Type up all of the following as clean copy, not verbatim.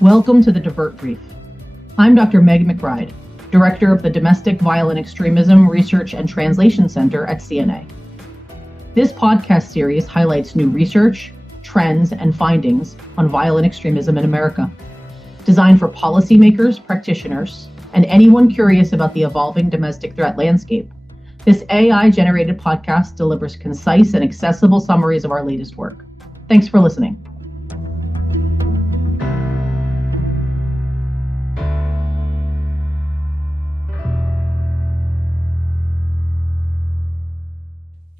Welcome to the DVERT Brief. I'm Dr. Meg McBride, Director of the Domestic Violent Extremism Research and Translation Center at CNA. This podcast series highlights new research, trends, and findings on violent extremism in America. Designed for policymakers, practitioners, and anyone curious about the evolving domestic threat landscape, this AI-generated podcast delivers concise and accessible summaries of our latest work. Thanks for listening.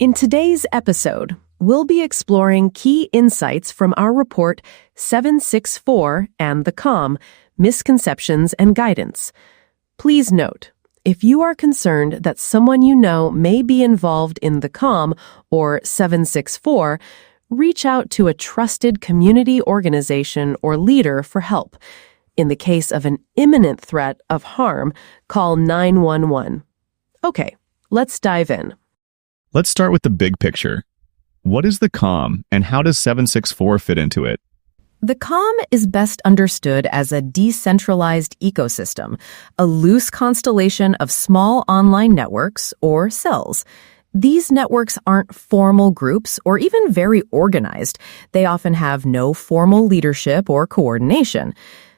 In today's episode, we'll be exploring key insights from our report 764 and the COM, Misconceptions and Guidance. Please note, if you are concerned that someone you know may be involved in the COM or 764, reach out to a trusted community organization or leader for help. In the case of an imminent threat of harm, call 911. Okay, let's dive in. Let's start with the big picture. What is the COM, and how does 764 fit into it? The COM is best understood as a decentralized ecosystem, a loose constellation of small online networks, or cells. These networks aren't formal groups or even very organized. They often have no formal leadership or coordination.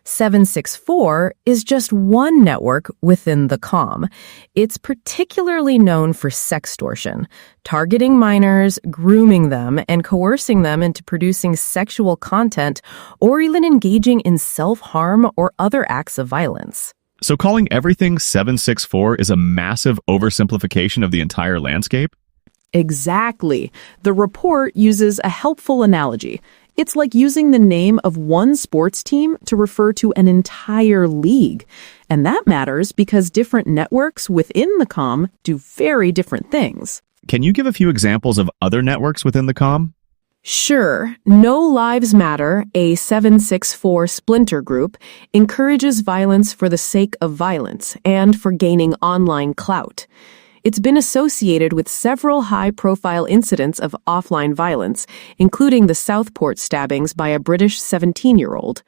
764 is just one network within the COM. It's particularly known for sextortion, targeting minors, grooming them, and coercing them into producing sexual content or even engaging in self-harm or other acts of violence. So calling everything 764 is a massive oversimplification of the entire landscape? Exactly. The report uses a helpful analogy. It's like using the name of one sports team to refer to an entire league. And that matters because different networks within the COM do very different things. Can you give a few examples of other networks within the COM? Sure. No Lives Matter, a 764 splinter group, encourages violence for the sake of violence and for gaining online clout. It's been associated with several high-profile incidents of offline violence, including the Southport stabbings by a British 17-year-old.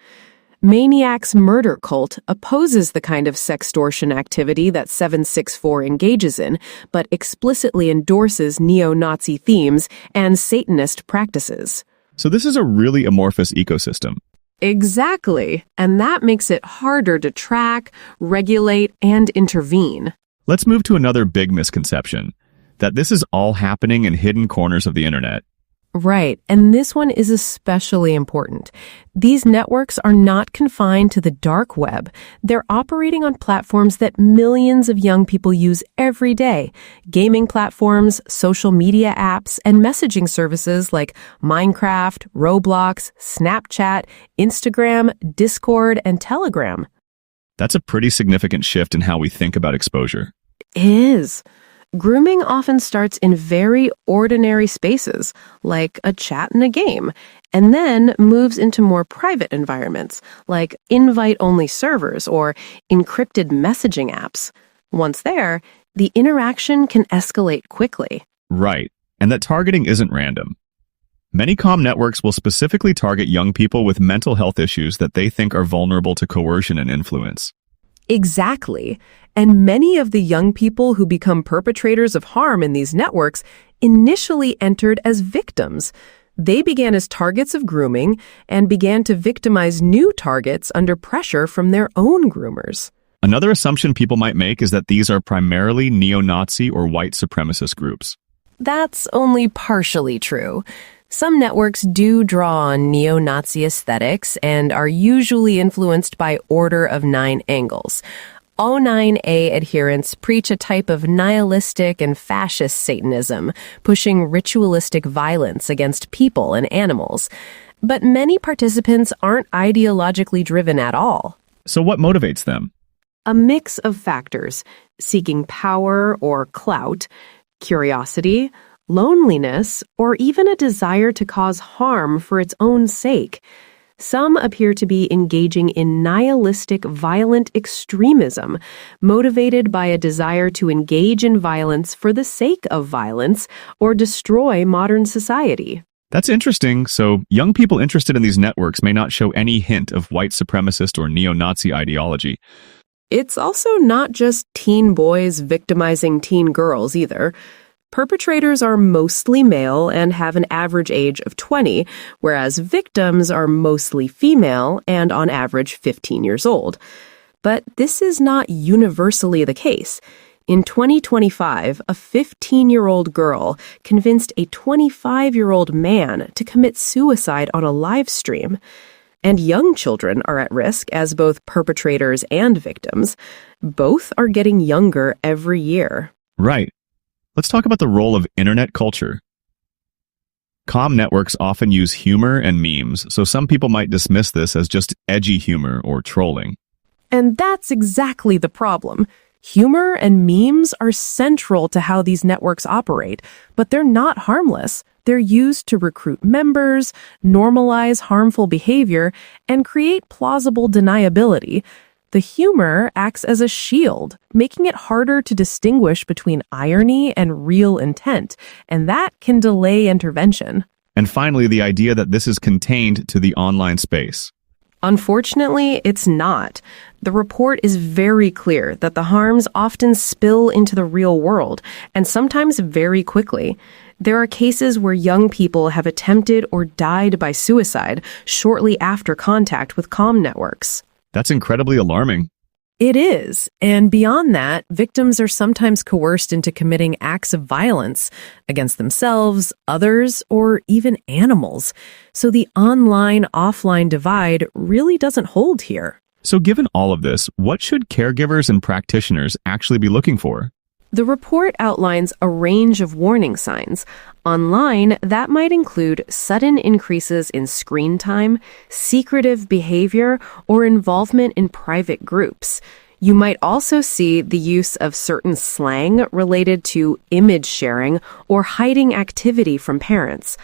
Maniac's Murder Cult opposes the kind of sextortion activity that 764 engages in, but explicitly endorses neo-Nazi themes and Satanist practices. So this is a really amorphous ecosystem. Exactly, and that makes it harder to track, regulate, and intervene. Let's move to another big misconception, that this is all happening in hidden corners of the internet. Right, and this one is especially important. These networks are not confined to the dark web. They're operating on platforms that millions of young people use every day. Gaming platforms, social media apps, and messaging services like Minecraft, Roblox, Snapchat, Instagram, Discord, and Telegram. That's a pretty significant shift in how we think about exposure. It is. Grooming often starts in very ordinary spaces, like a chat in a game, and then moves into more private environments, like invite-only servers or encrypted messaging apps. Once there, the interaction can escalate quickly. Right, and that targeting isn't random. Many COM networks will specifically target young people with mental health issues that they think are vulnerable to coercion and influence. Exactly. And many of the young people who become perpetrators of harm in these networks initially entered as victims. They began as targets of grooming and began to victimize new targets under pressure from their own groomers. Another assumption people might make is that these are primarily neo-Nazi or white supremacist groups. That's only partially true. Some networks do draw on neo-Nazi aesthetics and are usually influenced by Order of Nine Angles. O9A adherents preach a type of nihilistic and fascist Satanism, pushing ritualistic violence against people and animals. But many participants aren't ideologically driven at all. So what motivates them? A mix of factors: seeking power or clout, curiosity, loneliness, or even a desire to cause harm for its own sake. Some appear to be engaging in nihilistic, violent extremism, motivated by a desire to engage in violence for the sake of violence or destroy modern society. That's interesting. So young people interested in these networks may not show any hint of white supremacist or neo-Nazi ideology. It's also not just teen boys victimizing teen girls either. Perpetrators are mostly male and have an average age of 20, whereas victims are mostly female and on average 15 years old. But this is not universally the case. In 2025, a 15-year-old girl convinced a 25-year-old man to commit suicide on a live stream. And young children are at risk as both perpetrators and victims. Both are getting younger every year. Right. Let's talk about the role of internet culture. Comm networks often use humor and memes, so some people might dismiss this as just edgy humor or trolling. And that's exactly the problem. Humor and memes are central to how these networks operate, but they're not harmless. They're used to recruit members, normalize harmful behavior, and create plausible deniability. The humor acts as a shield, making it harder to distinguish between irony and real intent, and that can delay intervention. And finally, the idea that this is contained to the online space. Unfortunately, it's not. The report is very clear that the harms often spill into the real world, and sometimes very quickly. There are cases where young people have attempted or died by suicide shortly after contact with comm networks. That's incredibly alarming. It is. And beyond that, victims are sometimes coerced into committing acts of violence against themselves, others, or even animals. So the online-offline divide really doesn't hold here. So given all of this, what should caregivers and practitioners actually be looking for? The report outlines a range of warning signs. Online, that might include sudden increases in screen time, secretive behavior, or involvement in private groups. You might also see the use of certain slang related to image sharing or hiding activity from parents.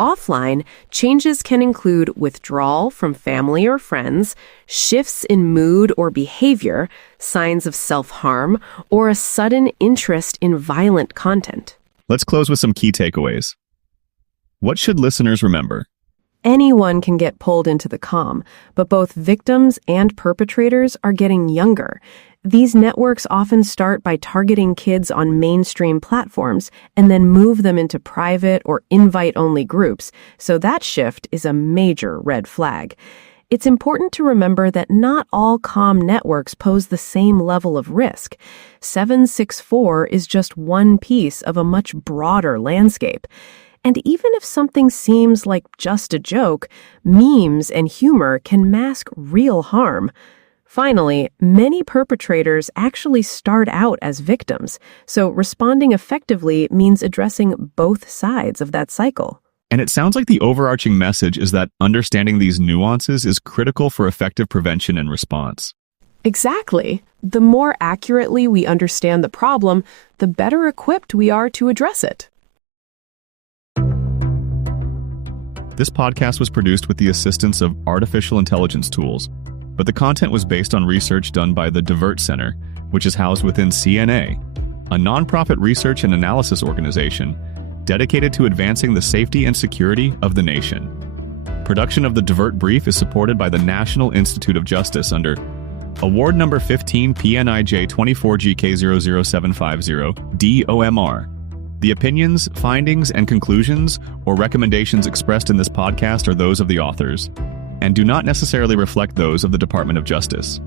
Offline, changes can include withdrawal from family or friends, shifts in mood or behavior, signs of self-harm, or a sudden interest in violent content. Let's close with some key takeaways. What should listeners remember? Anyone can get pulled into the comm, but both victims and perpetrators are getting younger. These networks often start by targeting kids on mainstream platforms and then move them into private or invite-only groups, so that shift is a major red flag. It's important to remember that not all comm networks pose the same level of risk. 764 is just one piece of a much broader landscape. And even if something seems like just a joke, memes and humor can mask real harm. Finally, many perpetrators actually start out as victims, so responding effectively means addressing both sides of that cycle. And it sounds like the overarching message is that understanding these nuances is critical for effective prevention and response. Exactly. The more accurately we understand the problem, the better equipped we are to address it. This podcast was produced with the assistance of artificial intelligence tools, but the content was based on research done by the DVERT Center, which is housed within CNA, a nonprofit research and analysis organization dedicated to advancing the safety and security of the nation. Production of the DVERT Brief is supported by the National Institute of Justice under Award Number 15 PNIJ 24GK00750 DOMR. The opinions, findings, and conclusions or recommendations expressed in this podcast are those of the authors and do not necessarily reflect those of the Department of Justice.